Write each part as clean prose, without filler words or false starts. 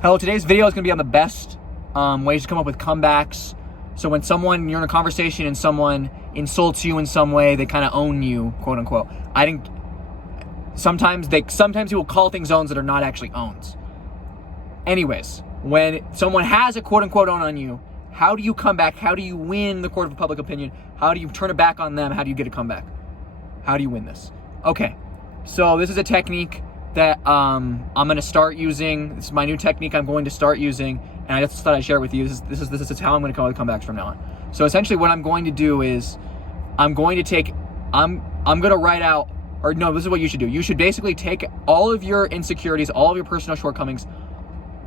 Hello, today's video is going to be on the best ways to come up with comebacks. So when you're in a conversation and someone insults you in some way, they kind of own you, quote unquote. Sometimes you will call things owns that are not actually owns. Anyways, when someone has a quote unquote own on you, how do you come back? How do you win the court of public opinion? How do you turn it back on them? How do you get a comeback? How do you win this? Okay, so this is a technique that I'm going to start using. This is my new technique I'm going to start using, and I just thought I'd share it with you. This is how I'm going to come up with comebacks from now on. So essentially what I'm going to do is I'm going to write out, or no, this is what you should do. You should basically take all of your insecurities, all of your personal shortcomings,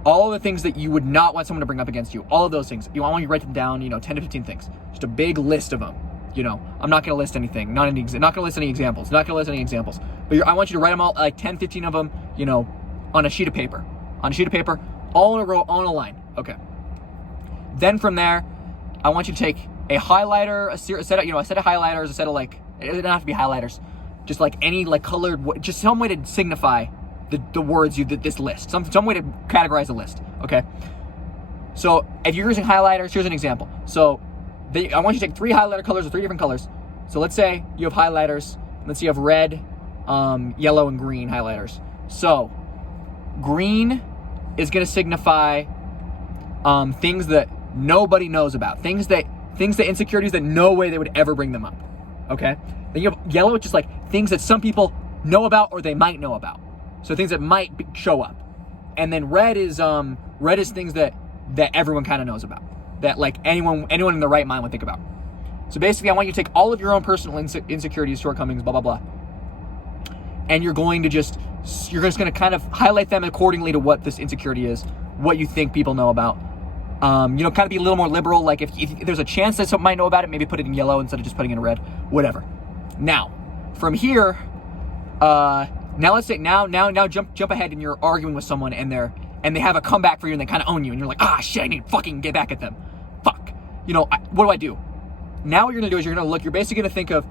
all of the things that you would not want someone to bring up against you, all of those things. I want you to write them down, 10 to 15 things. Just a big list of them. I'm not going to list anything, not going to list any examples, but I want you to write them all, like 10, 15 of them, on a sheet of paper, all in a row, all in a line. Okay. Then from there, I want you to take a highlighter, a set of highlighters, a set of it doesn't have to be highlighters, just like any colored, just some way to signify the words this list, some way to categorize the list. Okay. So if you're using highlighters, here's an example. So I want you to take 3 highlighter colors or 3 different colors. So let's say you have highlighters. Let's say you have red, yellow, and green highlighters. So green is going to signify things that nobody knows about, things that insecurities that no way they would ever bring them up. Okay. Then you have yellow, which is things that some people know about or they might know about. So things that might show up. And then red is things that everyone kind of knows about, that anyone in their right mind would think about. So basically, I want you to take all of your own personal insecurities, shortcomings, blah, blah, blah. And you're just going to kind of highlight them accordingly to what this insecurity is, what you think people know about. Kind of be a little more liberal. If there's a chance that someone might know about it, maybe put it in yellow instead of just putting it in red, whatever. Now, from here, now let's say now jump ahead and you're arguing with someone and they have a comeback for you and they kind of own you and you're like, shit, I need to fucking get back at them. Fuck. What do I do? Now what you're going to do is you're basically going to think of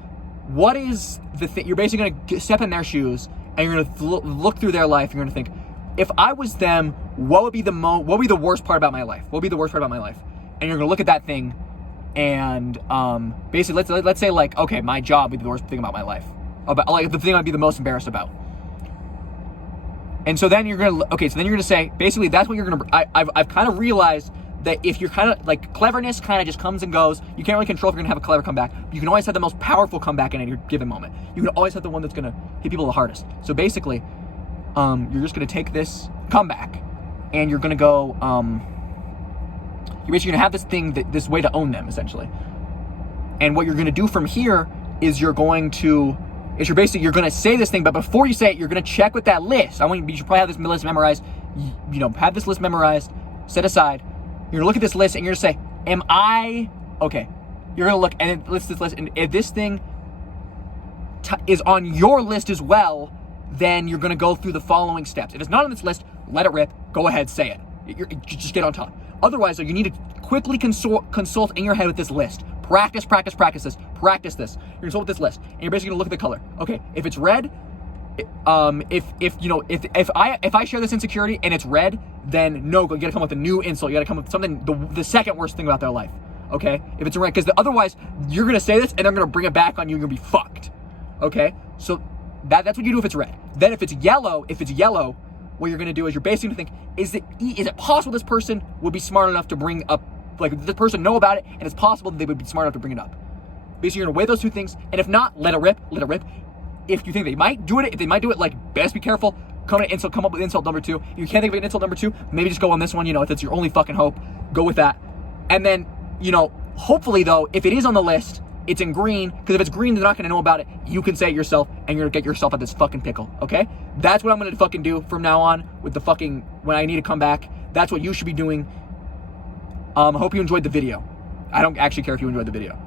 what is the thing. You're basically going to step in their shoes and you're going to look through their life. You're going to think, if I was them, what would be the worst part about my life? What would be the worst part about my life? And you're going to look at that thing and basically let's say okay, my job would be the worst thing about my life. About the thing I'd be the most embarrassed about. And so then you're gonna say, basically that's what you're gonna. I've kind of realized that if you're kind of cleverness kind of just comes and goes. You can't really control if you're gonna have a clever comeback. You can always have the most powerful comeback in any given moment. You can always have the one that's gonna hit people the hardest. So basically, you're just gonna take this comeback, and you're gonna go. You're basically gonna have this thing, this way to own them essentially. And what you're gonna do from here is you're going to say this thing, but before you say it, you're going to check with that list. You should probably have this list memorized. Have this list memorized, set aside. You're going to look at this list and you're going to say, am I, okay. You're going to look and list this list. And if this thing is on your list as well, then you're going to go through the following steps. If it's not on this list, let it rip. Go ahead, say it. Just get on top. Otherwise, you need to quickly consult in your head with this list. Practice this. You're gonna consult with this list, and you're basically gonna look at the color. Okay, if it's red, if I share this insecurity and it's red, then no, you gotta come up with a new insult. You gotta come up with something, the second worst thing about their life. Okay, if it's red, because otherwise you're gonna say this and they're gonna bring it back on you. You're gonna be fucked. Okay, so that's what you do if it's red. Then if it's yellow, what you're gonna do is you're basically gonna think, is it possible this person would be smart enough to bring up, this person know about it, and it's possible that they would be smart enough to bring it up. Basically, you're gonna weigh those two things, and if not, let it rip. If you think they might do it, best be careful. Come up with insult number 2. If you can't think of an insult number 2, maybe just go on this one. If that's your only fucking hope, go with that. And then, hopefully though, if it is on the list, it's in green, because if it's green, they're not gonna know about it. You can say it yourself, and you're gonna get yourself at this fucking pickle, okay? That's what I'm gonna fucking do from now on with when I need to come back. That's what you should be doing. I hope you enjoyed the video. I don't actually care if you enjoyed the video.